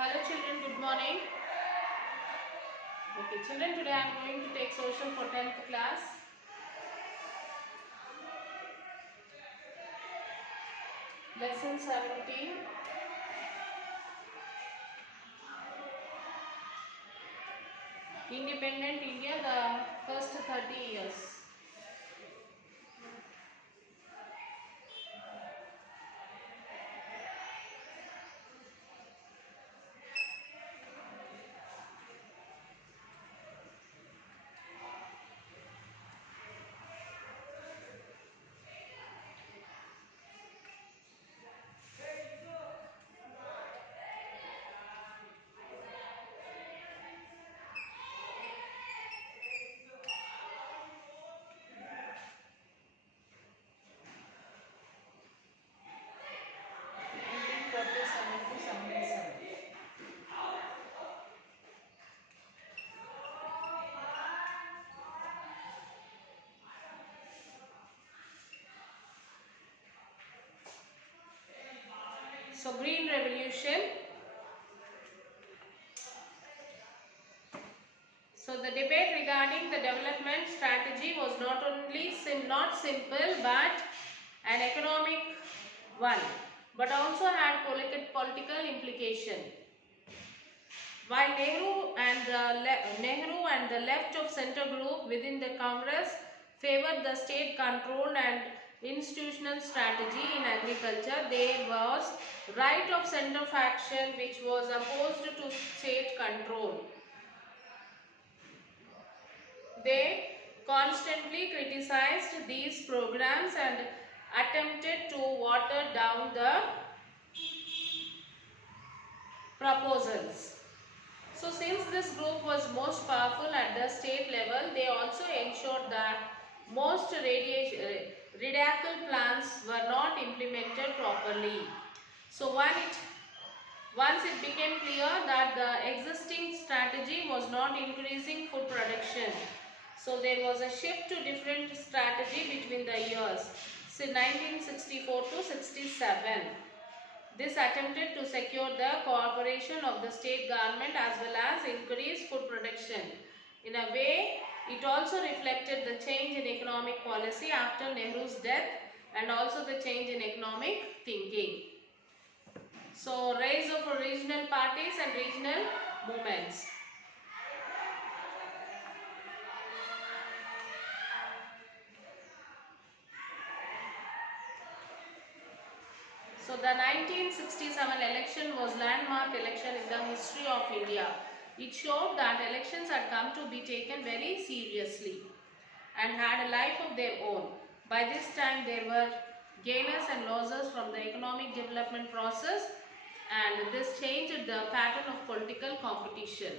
Hello children, good morning. Okay children, today I am going to take social for 10th class. Lesson 17. Independent India, the first 30 years. Ending 47 to 77. So Green Revolution. So the debate regarding the development strategy was not only not simple but an economic one, but also had political implication. While Nehru and the left of center group within the Congress favored the state-controlled and institutional strategy in agriculture, there was right of center faction which was opposed to state control. They constantly criticized these programs and attempted to water down the proposals. So since this group was most powerful at the state level, they also ensured that most radical plans were not implemented properly. So once it became clear that the existing strategy was not increasing food production, so there was a shift to different strategy between the years 1964 to 67. This attempted to secure the cooperation of the state government as well as increase food production. In a way, it also reflected the change in economic policy after Nehru's death and also the change in economic thinking. So, rise of regional parties and regional movements. So the 1967 election was landmark election in the history of India. It showed that elections had come to be taken very seriously and had a life of their own. By this time there were gainers and losers from the economic development process, and this changed the pattern of political competition.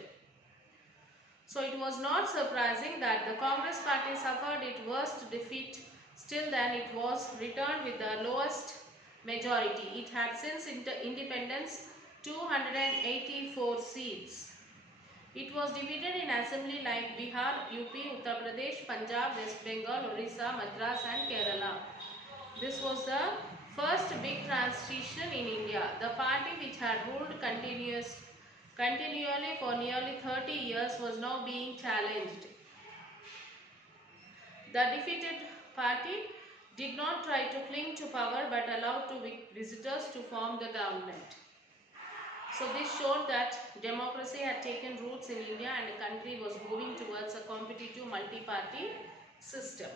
So it was not surprising that the Congress party suffered its worst defeat. Still then it was returned with the lowest majority. It had since independence 284 seats. It was divided in assembly like Bihar, UP, Uttar Pradesh, Punjab, West Bengal, Orissa, Madras and Kerala. This was the first big transition in India. The party which had ruled continually for nearly 30 years was now being challenged. The defeated party did not try to cling to power but allowed visitors to form the government. So this showed that democracy had taken roots in India and the country was moving towards a competitive multi-party system.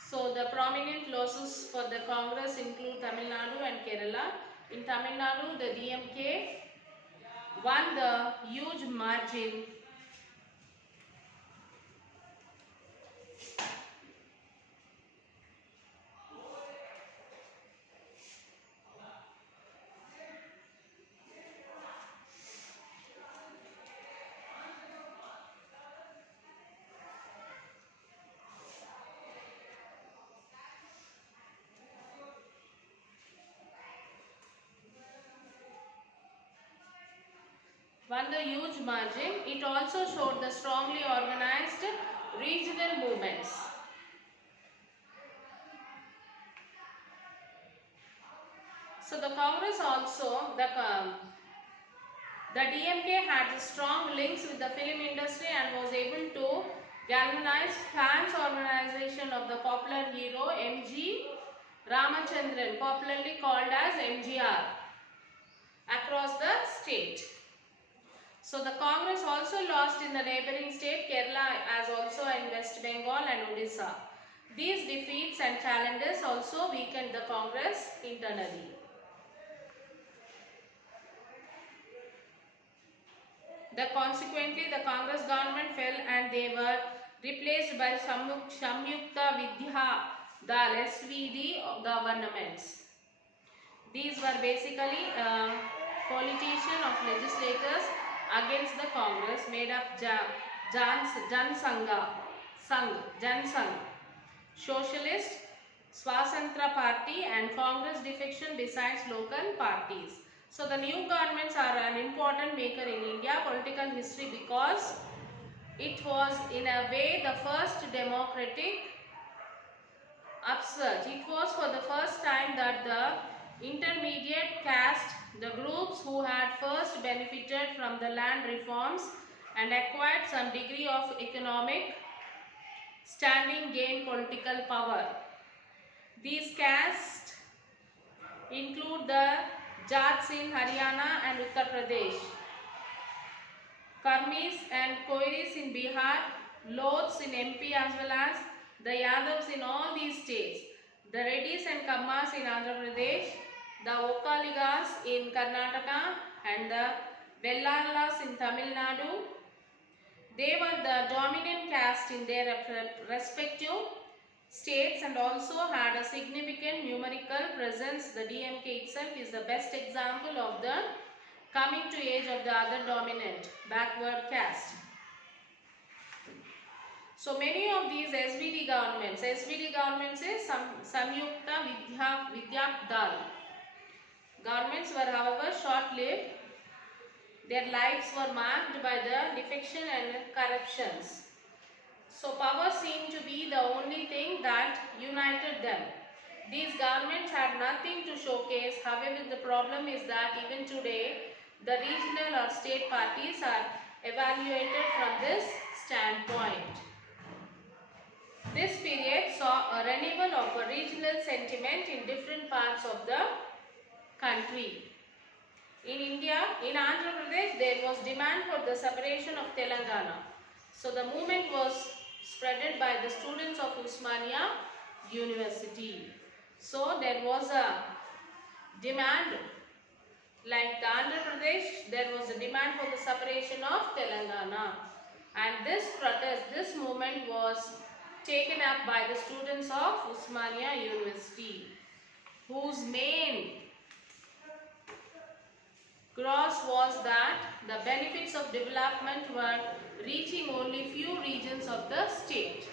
So the prominent losses for the Congress include Tamil Nadu and Kerala. In Tamil Nadu, the DMK won the huge margin . Won the huge margin. It also showed the strongly organized regional movements. So the Congress also, The DMK had strong links with the film industry and was able to galvanize fans organization of the popular hero MG Ramachandran, popularly called as MGR, across the state. So the Congress also lost in the neighboring state Kerala, as also in West Bengal and Odisha. These defeats and challenges also weakened the Congress internally. Consequently, the Congress government fell and they were replaced by Samyukta Vidya Dal SVD governments. These were basically politicians of legislators against the Congress made up Jan Sangh, Socialist, Swatantra Party and Congress defection besides local parties. So the new governments are an important maker in India political history because it was in a way the first democratic upsurge. It was for the first time that the intermediate caste, the groups who had first benefited from the land reforms and acquired some degree of economic standing, gained political power. These castes include the Jats in Haryana and Uttar Pradesh, Karmis and Koiris in Bihar, Loths in MP as well as the Yadavs in all these states, the Reddys and Kammas in Andhra Pradesh, the Okaligas in Karnataka and the Vellalas in Tamil Nadu. They were the dominant caste in their respective states and also had a significant numerical presence. The DMK itself is the best example of the coming to age of the other dominant backward caste. So many of these SVD governments is Samyukta Vidya Dal. Governments were however short-lived. Their lives were marked by the defection and corruptions. So power seemed to be the only thing that united them. These governments had nothing to showcase. However, the problem is that even today, the regional or state parties are evaluated from this standpoint. This period saw a renewal of a regional sentiment in different parts of the country. In India, in Andhra Pradesh, there was demand for the separation of Telangana. So the movement was spreaded by the students of Osmania University. So there was a demand, like the Andhra Pradesh, there was a demand for the separation of Telangana. And this protest, this movement was taken up by the students of Osmania University, whose main gross was that the benefits of development were reaching only few regions of the state.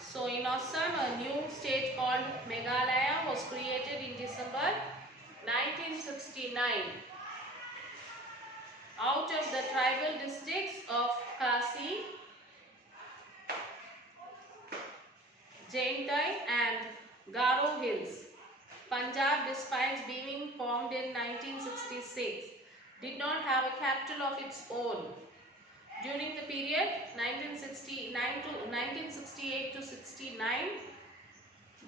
So in Assam, a new state called Meghalaya was created in December 1969 out of the tribal districts of Khasi, Jaintai and Garo Hills. Punjab, despite being formed in 1966, did not have a capital of its own. During the period 1968 to 69,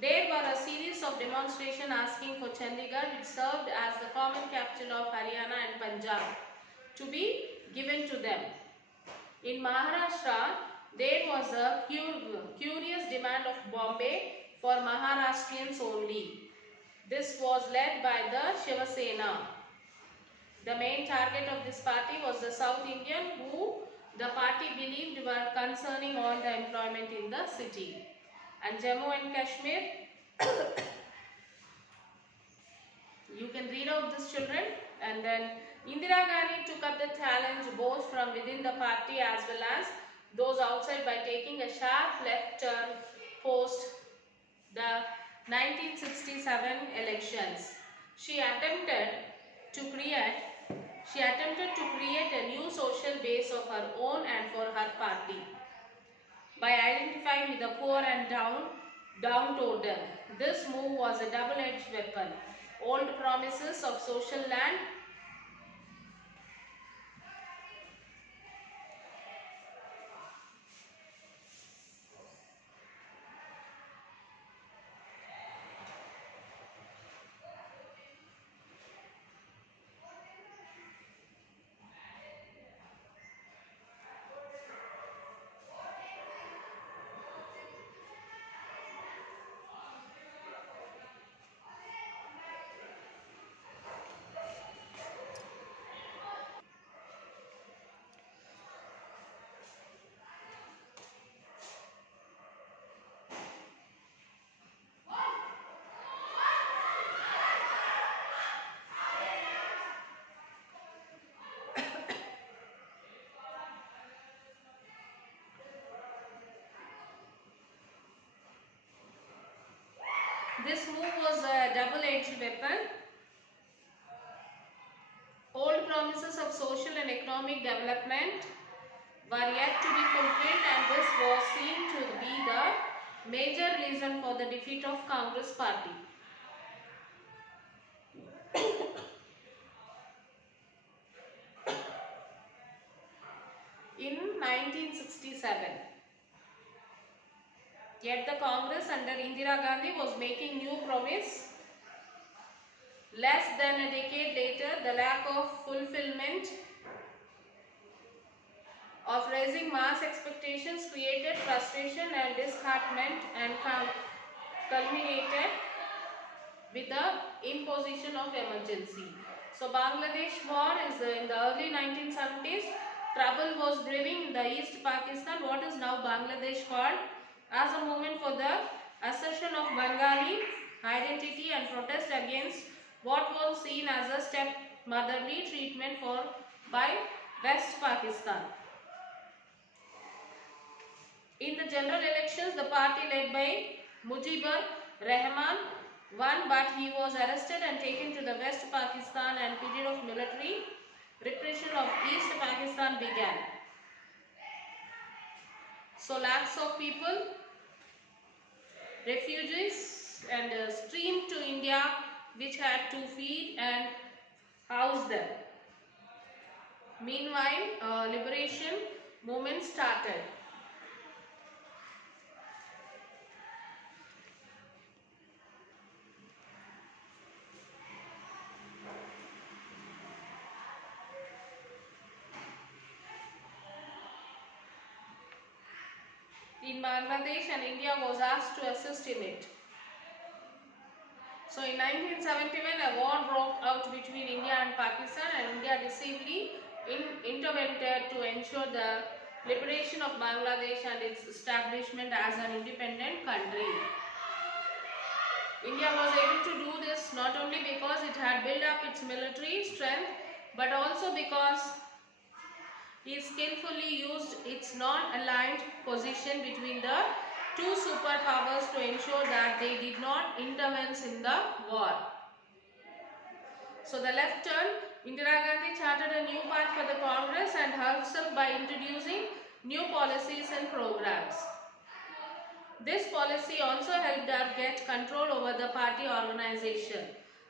there were a series of demonstrations asking for Chandigarh, which served as the common capital of Haryana and Punjab, to be given to them. In Maharashtra, there was a curious demand of Bombay for Maharashtrians only. This was led by the Shiva Sena. The main target of this party was the South Indian, who the party believed were concerning all the employment in the city. And Jammu and Kashmir, you can read out this, children. And then Indira Gandhi took up the challenge both from within the party as well as those outside by taking a sharp left turn post the 1967 elections. She attempted to create a new social base of her own and for her party by identifying with the poor and downtrodden. This move was a double-edged weapon. Old promises of social land happen. Old promises of social and economic development were yet to be fulfilled, and this was seen to be the major reason for the defeat of Congress party. In 1967, yet the Congress under Indira Gandhi was making new promise. Less than a decade later, the lack of fulfillment of raising mass expectations created frustration and disheartenment and culminated with the imposition of emergency. So Bangladesh war is in the early 1970s. Trouble was brewing in the East Pakistan, what is now Bangladesh, called as a movement for the assertion of Bengali identity and protest against what was seen as a step-motherly treatment by West Pakistan. In the general elections, the party led by Mujibur Rahman won, but he was arrested and taken to the West Pakistan, and period of military repression of East Pakistan began. So lakhs of people, refugees, and streamed to India, which had to feed and house them. Meanwhile, liberation movement started. In Bangladesh, and India was asked to assist in it. So in 1971, a war broke out between India and Pakistan, and India decisively intervened to ensure the liberation of Bangladesh and its establishment as an independent country. India was able to do this not only because it had built up its military strength, but also because it skillfully used its non-aligned position between the two superpowers to ensure that they did not intervene in the war. So the left turned. Indira Gandhi charted a new path for the Congress and herself by introducing new policies and programs. This policy also helped her get control over the party organization.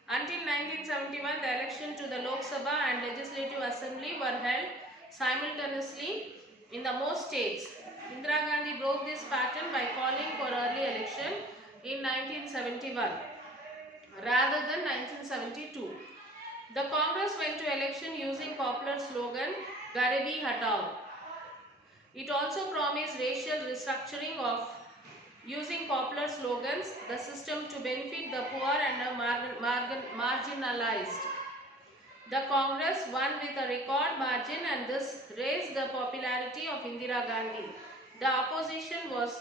Until 1971, the election to the Lok Sabha and Legislative Assembly were held simultaneously in the most states. Indira Gandhi broke this pattern by calling for early election in 1971 rather than 1972. The Congress went to election using popular slogan Garibi Hatao. It also promised racial restructuring of using popular slogans, the system to benefit the poor and the marginalized. The Congress won with a record margin, and this raised the popularity of Indira Gandhi. The opposition was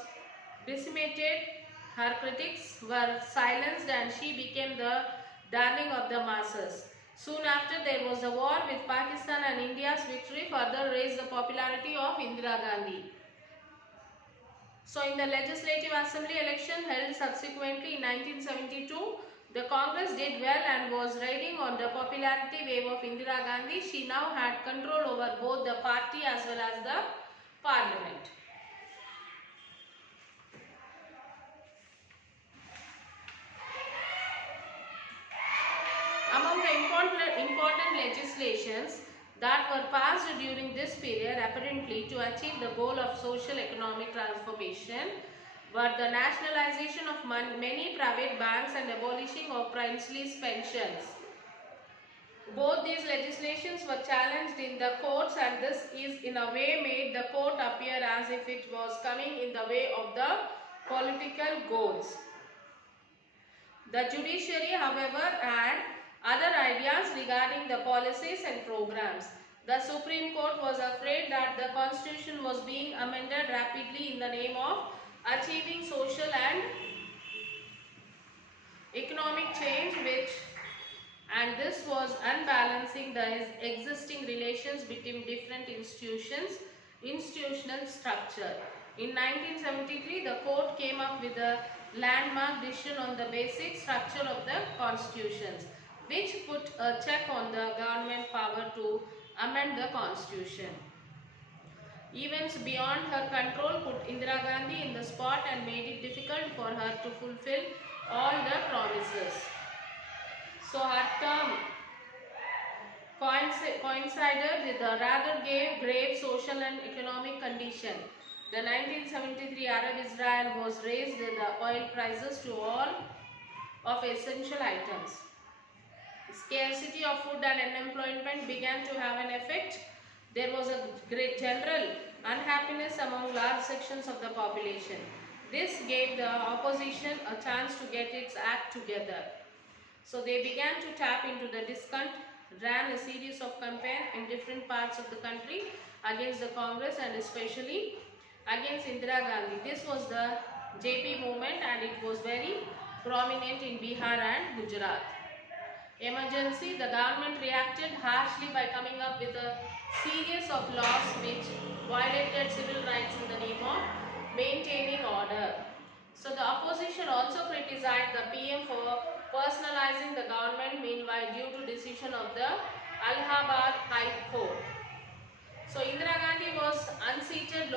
decimated, her critics were silenced, and she became the darling of the masses. Soon after, there was a war with Pakistan, and India's victory further raised the popularity of Indira Gandhi. So in the Legislative Assembly election held subsequently in 1972, the Congress did well and was riding on the popularity wave of Indira Gandhi. She now had control over both the party as well as the parliament. Among the important legislations that were passed during this period, apparently to achieve the goal of social economic transformation, were the nationalization of many private banks and abolishing of princely pensions. Both these legislations were challenged in the courts, and this is in a way made the court appear as if it was coming in the way of the political goals. The judiciary, however, had other ideas regarding the policies and programs. The Supreme Court was afraid that the Constitution was being amended rapidly in the name of achieving social and economic change, and this was unbalancing the existing relations between different institutional structure. In 1973, the court came up with the landmark decision on the basic structure of the constitutions, which put a check on the government power to amend the constitution. Events beyond her control put Indira Gandhi in the spot and made it difficult for her to fulfill all the promises. So her term coincided with a rather grave social and economic condition. The 1973 Arab-Israel was raised the oil prices to all of essential items. Scarcity of food and unemployment began to have an effect. There was a great general unhappiness among large sections of the population. This gave the opposition a chance to get its act together. So they began to tap into the discount, ran a series of campaigns in different parts of the country against the Congress and especially against Indira Gandhi. This was the JP movement and it was very prominent in Bihar and Gujarat. Emergency, the government reacted harshly by coming up with a series of laws which violated civil rights in the name of maintaining order. So the opposition also criticized the PM for personalizing the government, meanwhile due to decision of the Allahabad High Court. So Indira Gandhi was unseated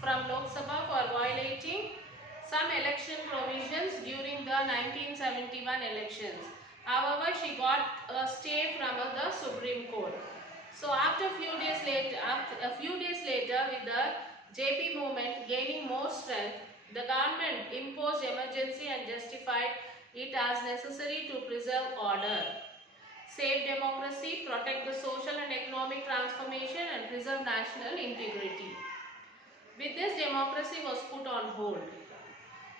from Lok Sabha for violating some election provisions during the 1971 elections. However, she got a stay from the Supreme Court. So after a few days later, with the JP movement gaining more strength, the government imposed emergency and justified it as necessary to preserve order, save democracy, protect the social and economic transformation and preserve national integrity. With this, democracy was put on hold.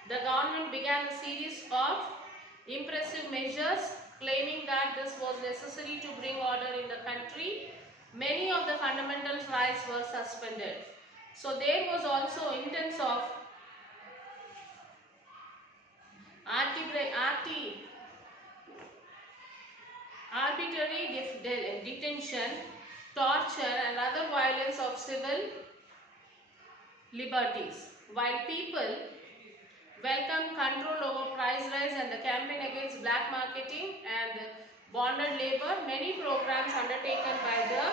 The government began a series of impressive measures claiming that this was necessary to bring order in the country. Many of the fundamental rights were suspended. So there was also instance of arbitrary detention, torture and other violence of civil liberties. While people welcomed control over price rise and the campaign against black marketing and bonded labor, many programs undertaken by the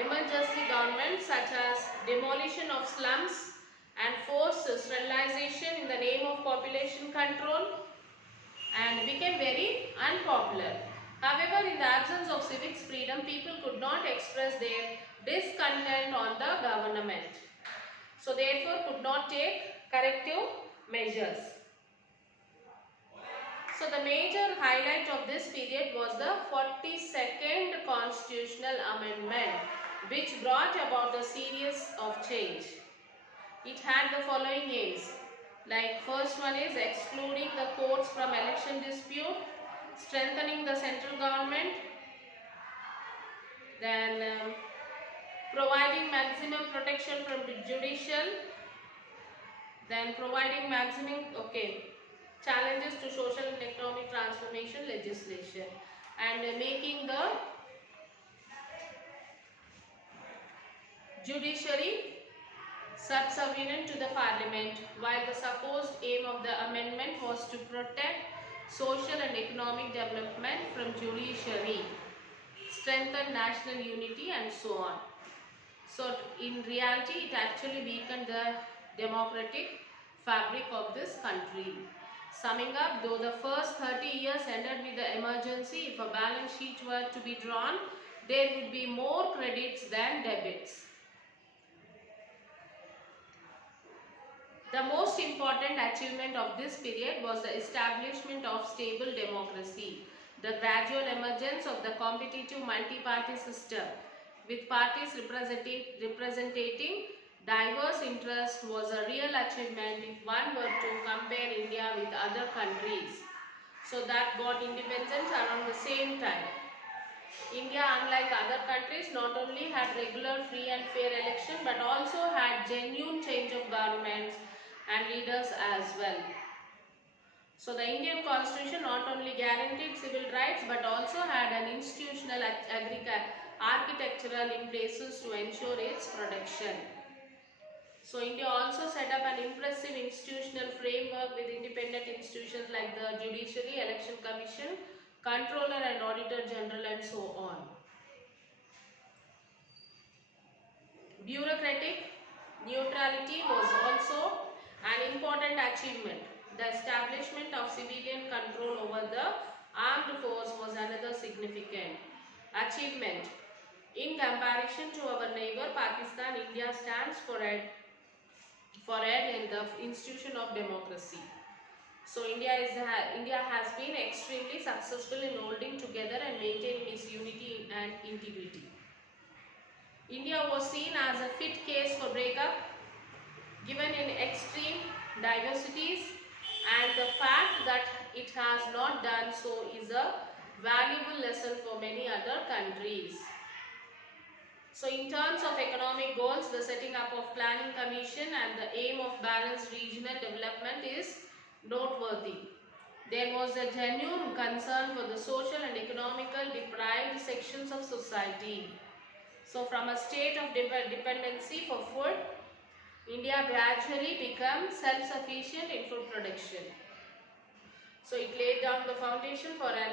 emergency government such as demolition of slums and forced sterilization in the name of population control and became very unpopular. However, in the absence of civic freedom, people could not express their discontent on the government. So therefore could not take corrective measures. So the major highlight of this period was the 42nd Constitutional Amendment, which brought about a series of change. It had the following aims. Like first one is excluding the courts from election dispute, strengthening the central government, then providing maximum protection from the judicial, then providing maximum challenges to social and economic transformation legislation, and making the judiciary subservient to the parliament, while the supposed aim of the amendment was to protect social and economic development from judiciary, strengthen national unity and so on. So in reality, it actually weakened the democratic fabric of this country. Summing up, though the first 30 years ended with the emergency, if a balance sheet were to be drawn, there would be more credits than debits. The most important achievement of this period was the establishment of stable democracy, the gradual emergence of the competitive multi-party system, with parties representing diverse interests was a real achievement if one were to compare India with other countries. So that got independence around the same time. India, unlike other countries, not only had regular, free and fair election but also had genuine change of governments and leaders as well. So the Indian Constitution not only guaranteed civil rights but also had an institutional architectural in places to ensure its protection. So India also set up an impressive institutional framework with independent institutions like the Judiciary, Election Commission, Controller and Auditor General and so on. Bureaucratic neutrality was also an important achievement. The establishment of civilian control over the armed force was another significant achievement. In comparison to our neighbor Pakistan, India stands for head in the institution of democracy. So India has been extremely successful in holding together and maintaining its unity and integrity. India was seen as a fit case for breakup, given in extreme diversities, and the fact that it has not done so is a valuable lesson for many other countries. So in terms of economic goals, the setting up of planning commission and the aim of balanced regional development is noteworthy. There was a genuine concern for the social and economical deprived sections of society. So from a state of dependency for food, India gradually became self-sufficient in food production. So it laid down the foundation for an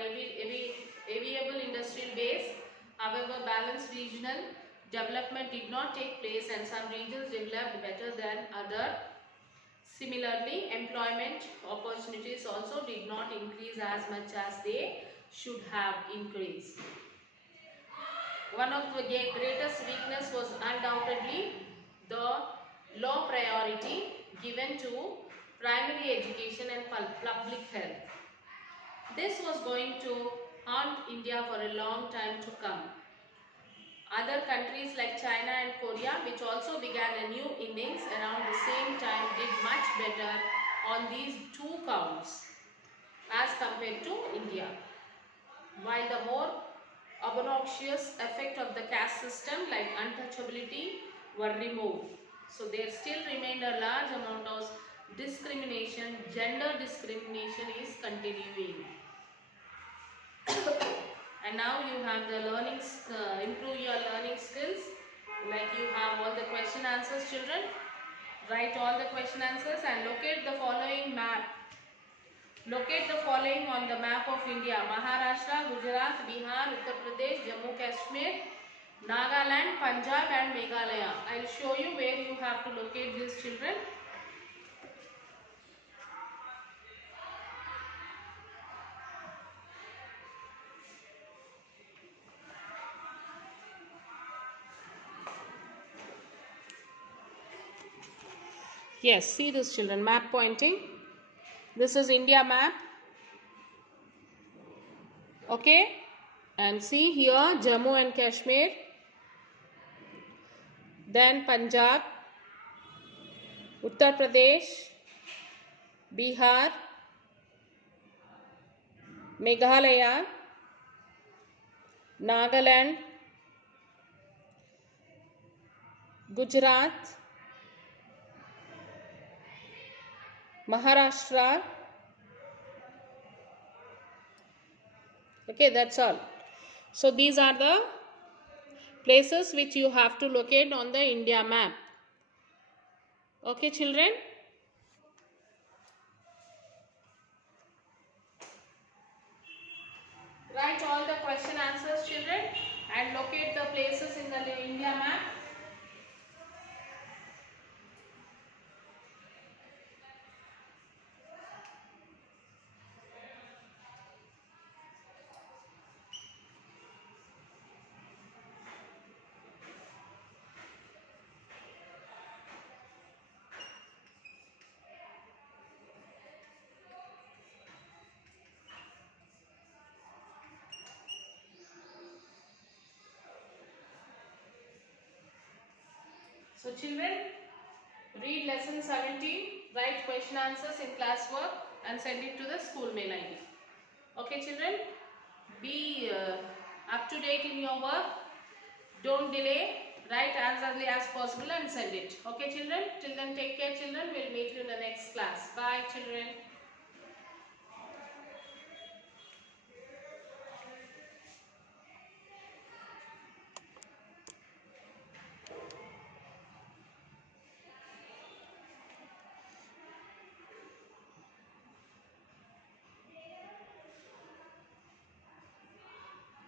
aviable industrial base. However, balanced regional development did not take place and some regions developed better than others. Similarly, employment opportunities also did not increase as much as they should have increased. One of the greatest weakness was undoubtedly the low priority given to primary education and public health. This was going to haunt India for a long time to come. Other countries like China and Korea, which also began a new innings around the same time, did much better on these two counts as compared to India. While the more obnoxious effect of the caste system like untouchability were removed. So there still remained a large amount of discrimination. Gender discrimination is continuing. And now you have the improve your learning skills. Like you have all the question answers, children. Write all the question answers and locate the following map. Locate the following on the map of India: Maharashtra, Gujarat, Bihar, Uttar Pradesh, Jammu Kashmir, Nagaland, Punjab and Meghalaya. I will show you where you have to locate these, children. Yes, see this, children, map pointing. This is India map. Okay, and see here Jammu and Kashmir, then Punjab, Uttar Pradesh, Bihar, Meghalaya, Nagaland, Gujarat, Maharashtra. Okay, that's all. So these are the places which you have to locate on the India map. Okay, children. Write all the question answers, children, and locate the places in the India map. So children, read lesson 17, write question answers in classwork and send it to the school mail ID. Okay children, be up to date in your work. Don't delay, write as early as possible and send it. Okay children, till then take care children, we'll meet you in the next class. Bye children.